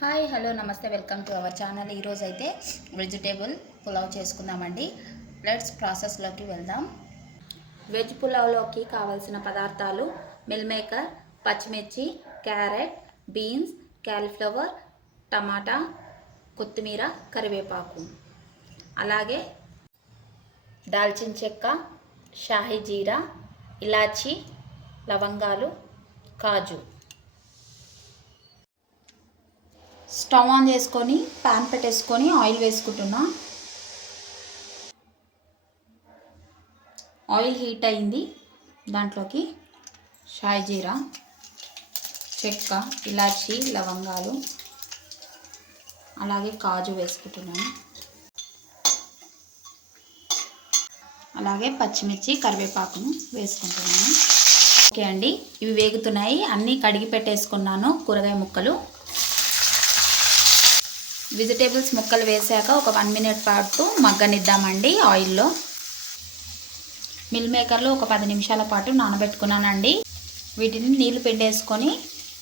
Hi hello నమస్తే welcome to our channel. ఈరోజు అయితే వెజిటేబుల్ పులావ్ చేసుకుందామండి. లెట్స్ ప్రాసెస్లోకి వెళ్దాం. వెజ్ పులావ్లోకి కావాల్సిన పదార్థాలు మిల్ మేకర్, పచ్చిమిర్చి, క్యారెట్, బీన్స్, క్యాలీఫ్లవర్, టమాటా, కొత్తిమీర, కరివేపాకు, అలాగే దాల్చిన చెక్క, షాహీ జీరా, ఇలాచీ, లవంగాలు, కాజు. స్టవ్ ఆన్ చేసుకొని ప్యాన్ పెట్టేసుకొని ఆయిల్ వేసుకుంటున్నా. ఆయిల్ హీట్ అయింది. దాంట్లోకి షాయి జీరా, చెక్క, ఇలాచీ, లవంగాలు, అలాగే కాజు వేసుకుంటున్నాను. అలాగే పచ్చిమిర్చి, కరివేపాకును వేసుకుంటున్నాను. ఓకే అండి, ఇవి వేగుతున్నాయి. అన్నీ కడిగి పెట్టేసుకున్నాను. కూరగాయ ముక్కలు, వెజిటేబుల్స్ ముక్కలు వేసాక ఒక 1 మినిట్ పాటు మగ్గనిద్దామండి ఆయిల్లో. మిల్ మేకర్లో ఒక 10 నిమిషాల పాటు నానబెట్టుకున్నానండి. వీటిని నీళ్లు పిండేసుకొని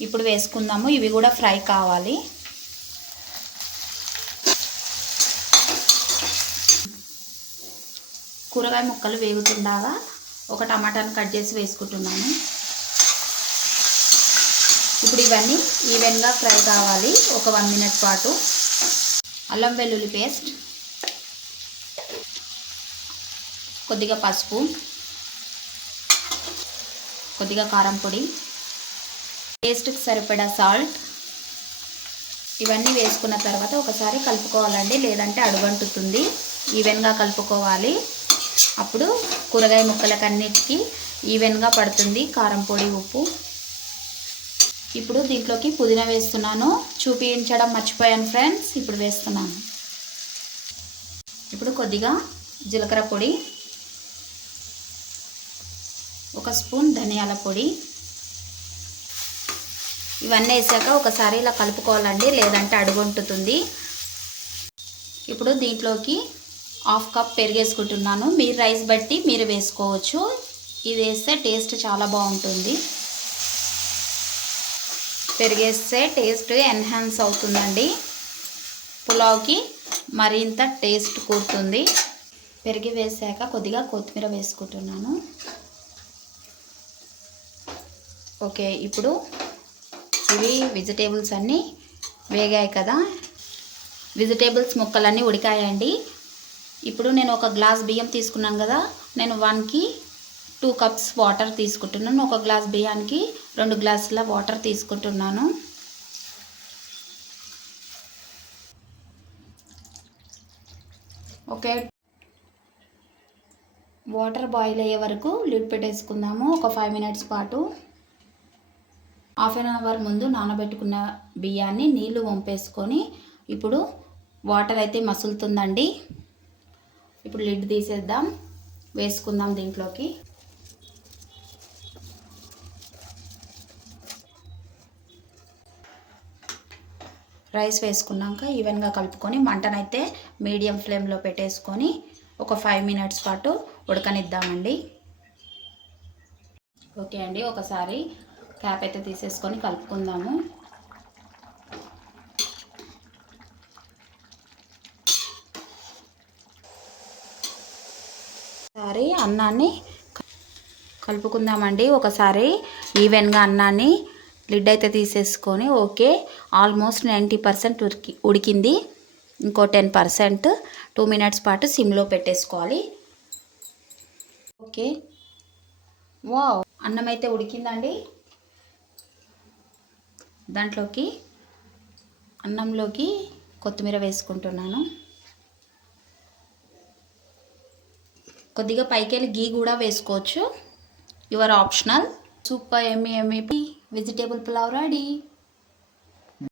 ఇప్పుడు వేసుకుందాము. ఇవి కూడా ఫ్రై కావాలి. కూరగాయ ముక్కలు వేగుతుండగా ఒక టమాటాను కట్ చేసి వేసుకుంటున్నాను. ఇప్పుడు ఇవన్నీ ఈవెన్గా ఫ్రై కావాలి ఒక 1 మినిట్ పాటు. అల్లం వెల్లుల్లి పేస్ట్, కొద్దిగా పసుపు, కొద్దిగా కారం పొడి, టేస్ట్కి సరిపడా సాల్ట్, ఇవన్నీ వేసుకున్న తర్వాత ఒకసారి కలుపుకోవాలండి, లేదంటే అడుగంటుతుంది. ఈవెన్గా కలుపుకోవాలి. అప్పుడు కూరగాయ ముక్కలకన్నిటికీ ఈవెన్గా పడుతుంది కారం పొడి, ఉప్పు. ఇప్పుడు దీంట్లోకి పుదీనా వేస్తున్నాను. చూపించడం మర్చిపోయాను ఫ్రెండ్స్, ఇప్పుడు వేస్తున్నాను. ఇప్పుడు కొద్దిగా జీలకర్ర పొడి, 1 స్పూన్ ధనియాల పొడి. ఇవన్నీ వేసాక ఒకసారి ఇలా కలుపుకోవాలండి, లేదంటే అడుగొంటుతుంది. ఇప్పుడు దీంట్లోకి 1/2 కప్ పెరిగేసుకుంటున్నాను. మీరు రైస్ బట్టి మీరు వేసుకోవచ్చు. ఇది వేస్తే టేస్ట్ చాలా బాగుంటుంది. పెరిగేస్తే టేస్ట్ ఎన్హాన్స్ అవుతుందండి. పులావ్కి మరింత టేస్ట్ కూరుతుంది. పెరిగి వేసాక కొద్దిగా కొత్తిమీర వేసుకుంటున్నాను. ఓకే, ఇప్పుడు ఇవి వెజిటేబుల్స్ అన్నీ వేగాయి కదా. వెజిటేబుల్స్ ముక్కలన్నీ ఉడికాయండి. ఇప్పుడు నేను 1 గ్లాస్ బియ్యం తీసుకున్నాను కదా, నేను 1కి 2 కప్స్ వాటర్ తీసుకుంటున్నాను. 1 గ్లాస్ బియ్యానికి 2 గ్లాసుల వాటర్ తీసుకుంటున్నాను. ఓకే, వాటర్ బాయిల్ అయ్యే వరకు లిడ్ పెట్టేసుకుందాము ఒక 5 మినిట్స్ పాటు. హాఫ్ అన్ అవర్ ముందు నానబెట్టుకున్న బియ్యాన్ని నీళ్లు వంపేసుకొని ఇప్పుడు వాటర్ అయితే మసులుతుందండి. ఇప్పుడు లిడ్ తీసేద్దాం, వేసుకుందాం దీంట్లోకి. రైస్ వేసుకున్నాక ఈవెన్గా కలుపుకొని మంటనైతే మీడియం ఫ్లేమ్లో పెట్టేసుకొని ఒక 5 మినిట్స్ పాటు ఉడకనిద్దామండి. ఓకే అండి, ఒకసారి క్యాప్ అయితే తీసేసుకొని కలుపుకుందాము. ఒకసారి అన్నాన్ని కలుపుకుందామండి. ఒకసారి ఈవెన్గా అన్నాన్ని లిడ్ అయితే తీసేసుకొని, ఓకే ఆల్మోస్ట్ 90% ఉడికింది. ఇంకో 10% 2 మినిట్స్ పాటు సిమ్లో పెట్టేసుకోవాలి. ఓకే, వావ్, అన్నం అయితే ఉడికిందండి. దాంట్లోకి అన్నంలోకి కొత్తిమీర వేసుకుంటున్నాను. కొద్దిగా పైకెళ్ళి గీ కూడా వేసుకోవచ్చు, your optional. Super Emmy vegetable pulao ready.